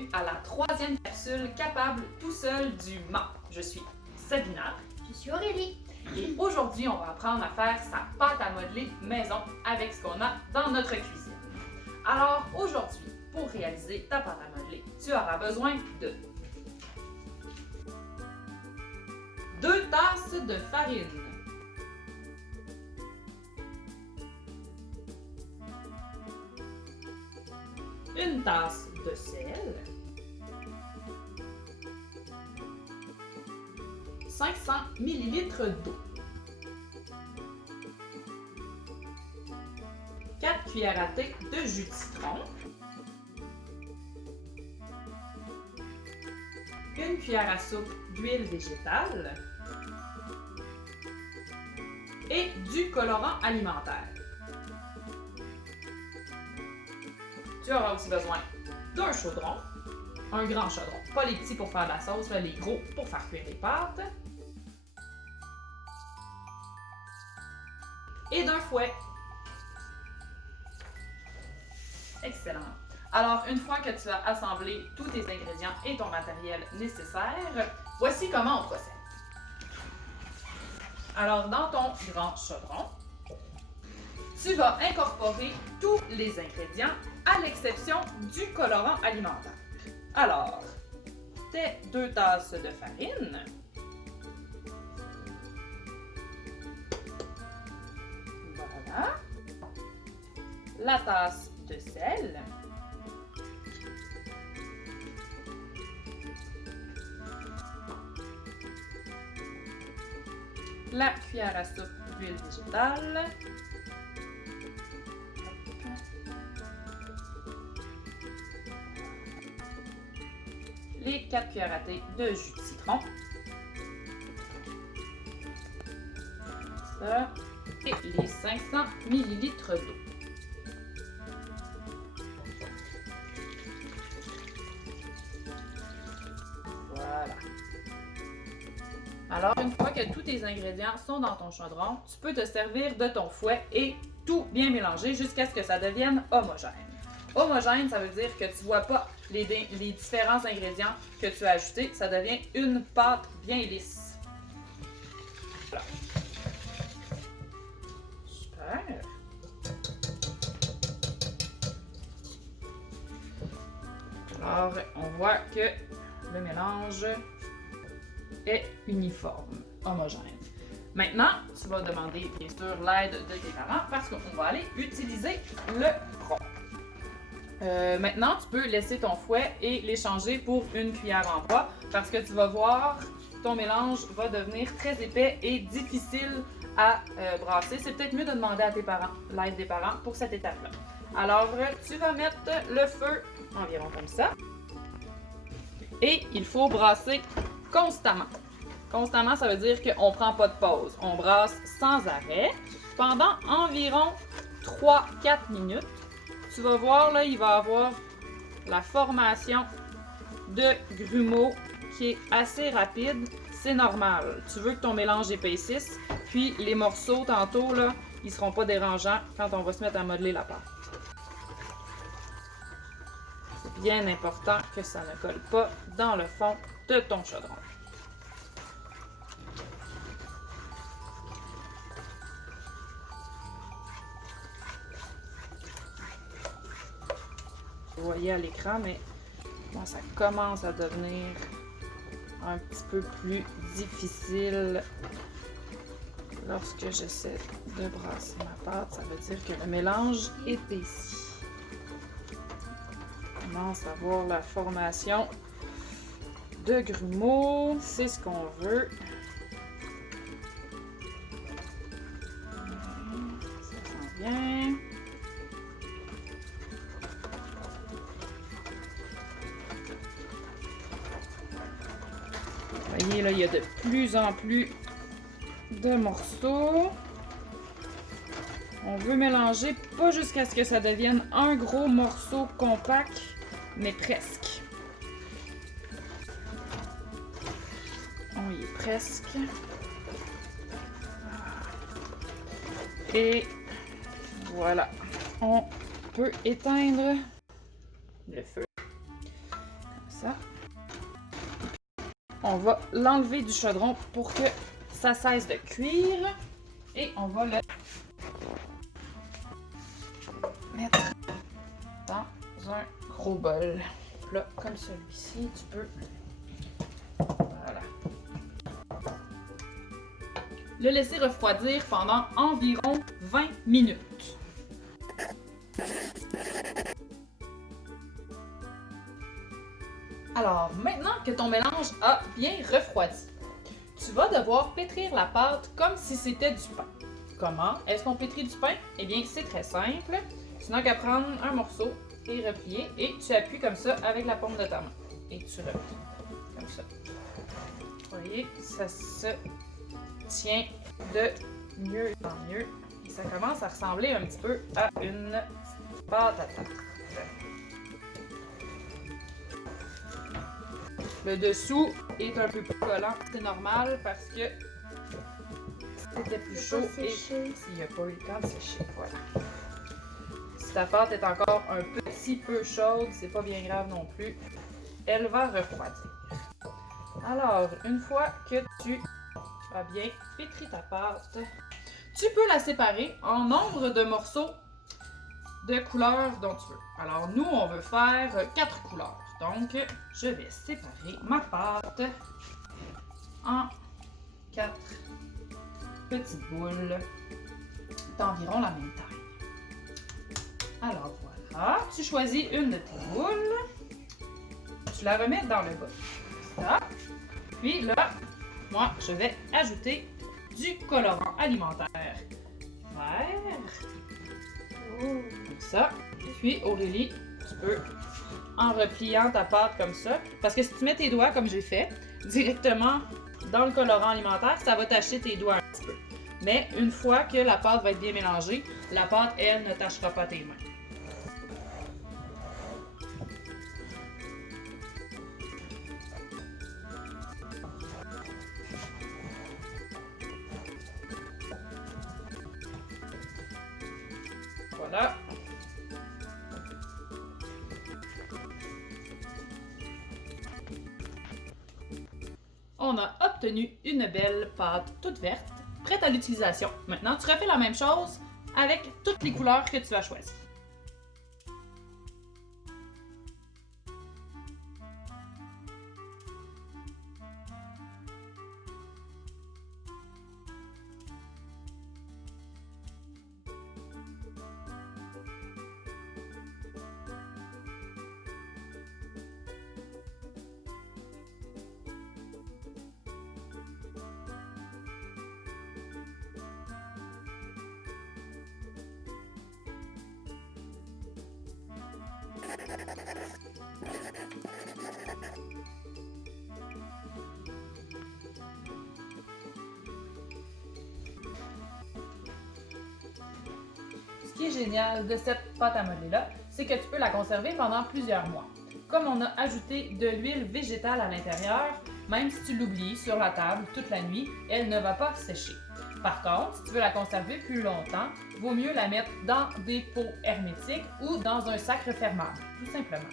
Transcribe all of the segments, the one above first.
bienvenue à la 3e capsule capable tout seul du Mans. Je suis Sabina. Je suis Aurélie. Et aujourd'hui, on va apprendre à faire sa pâte à modeler maison avec ce qu'on a dans notre cuisine. Alors aujourd'hui, pour réaliser ta pâte à modeler, tu auras besoin de 2 tasses de farine, 1 tasse de sel, 500 ml d'eau, 4 cuillères à thé de jus de citron, 1 cuillère à soupe d'huile végétale et du colorant alimentaire. Tu auras aussi besoin d'un chaudron, un grand chaudron, pas les petits pour faire de la sauce, là, les gros pour faire cuire les pâtes, et d'un fouet. Excellent. Alors, une fois que tu as assemblé tous tes ingrédients et ton matériel nécessaire, voici comment on procède. Alors, dans ton grand chaudron, tu vas incorporer tous les ingrédients à l'exception du colorant alimentaire. Alors, tes 2 tasses de farine, voilà, la tasse de sel, la cuillère à soupe d'huile végétale, les 4 cuillères à thé de jus de citron, ça, et les 500 ml d'eau. Voilà. Alors, une fois que tous tes ingrédients sont dans ton chaudron, tu peux te servir de ton fouet et tout bien mélanger jusqu'à ce que ça devienne homogène. Homogène, ça veut dire que tu ne vois pas les différents ingrédients que tu as ajoutés. Ça devient une pâte bien lisse. Voilà. Super. Alors, on voit que le mélange est uniforme, homogène. Maintenant, tu vas demander bien sûr l'aide de tes parents parce qu'on va aller utiliser le rond. Maintenant, tu peux laisser ton fouet et l'échanger pour une cuillère en bois parce que tu vas voir, ton mélange va devenir très épais et difficile à brasser. C'est peut-être mieux de demander à tes parents, l'aide des parents pour cette étape-là. Alors, tu vas mettre le feu environ comme ça et il faut brasser constamment. Constamment, ça veut dire qu'on ne prend pas de pause. On brasse sans arrêt pendant environ 3-4 minutes. Tu vas voir, là, il va y avoir la formation de grumeaux qui est assez rapide. C'est normal. Tu veux que ton mélange épaississe. Puis les morceaux, tantôt, là, ils ne seront pas dérangeants quand on va se mettre à modeler la pâte. C'est bien important que ça ne colle pas dans le fond de ton chaudron. Vous voyez à l'écran, mais moi, ça commence à devenir un petit peu plus difficile lorsque j'essaie de brasser ma pâte. Ça veut dire que le mélange épaissit. On commence à voir la formation de grumeaux. C'est ce qu'on veut. Ça sent bien. Vous voyez, là, il y a de plus en plus de morceaux. On veut mélanger, pas jusqu'à ce que ça devienne un gros morceau compact, mais presque. On y est presque. Et voilà, on peut éteindre le feu. On va l'enlever du chaudron pour que ça cesse de cuire. Et on va le mettre dans un gros bol. Là, comme celui-ci, tu peux... Voilà. Le laisser refroidir pendant environ 20 minutes. Alors, maintenant que ton mélange a bien refroidi, tu vas devoir pétrir la pâte comme si c'était du pain. Comment est-ce qu'on pétrit du pain? Eh bien, c'est très simple. Tu n'as qu'à prendre un morceau et replier, et tu appuies comme ça avec la paume de ta main. Et tu replies, comme ça. Vous voyez, ça se tient de mieux en mieux. Et ça commence à ressembler un petit peu à une pâte à tarte. Le dessous est un peu plus collant, c'est normal parce que c'était plus chaud et s'il n'y a pas eu le temps de sécher. Voilà. Si ta pâte est encore un petit peu chaude, c'est pas bien grave non plus. Elle va refroidir. Alors, une fois que tu as bien pétri ta pâte, tu peux la séparer en nombre de morceaux de couleurs dont tu veux. Alors, nous, on veut faire 4 couleurs. Donc, je vais séparer ma pâte en 4 petites boules d'environ la même taille. Alors voilà, tu choisis une de tes boules, tu la remets dans le bol. Ça. Puis là, moi, je vais ajouter du colorant alimentaire vert. Comme ça. Puis Aurélie, tu peux, en repliant ta pâte comme ça, parce que si tu mets tes doigts, comme j'ai fait, directement dans le colorant alimentaire, ça va tacher tes doigts un petit peu. Mais une fois que la pâte va être bien mélangée, la pâte, elle, ne tachera pas tes mains. Voilà. On a obtenu une belle pâte toute verte, prête à l'utilisation. Maintenant, tu refais la même chose avec toutes les couleurs que tu as choisies. Ce qui est génial de cette pâte à modeler-là, c'est que tu peux la conserver pendant plusieurs mois. Comme on a ajouté de l'huile végétale à l'intérieur, même si tu l'oublies sur la table toute la nuit, elle ne va pas sécher. Par contre, si tu veux la conserver plus longtemps, vaut mieux la mettre dans des pots hermétiques ou dans un sac refermable, tout simplement.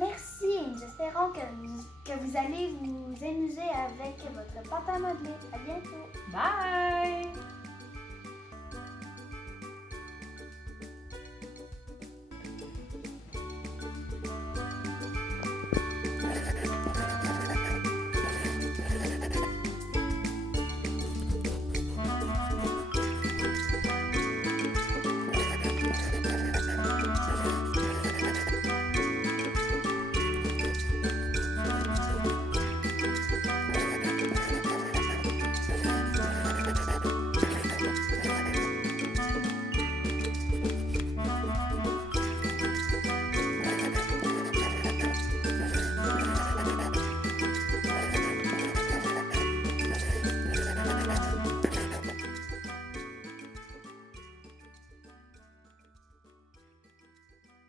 Merci, nous espérons que vous allez vous amuser avec votre pâte à modeler. À bientôt! Bye!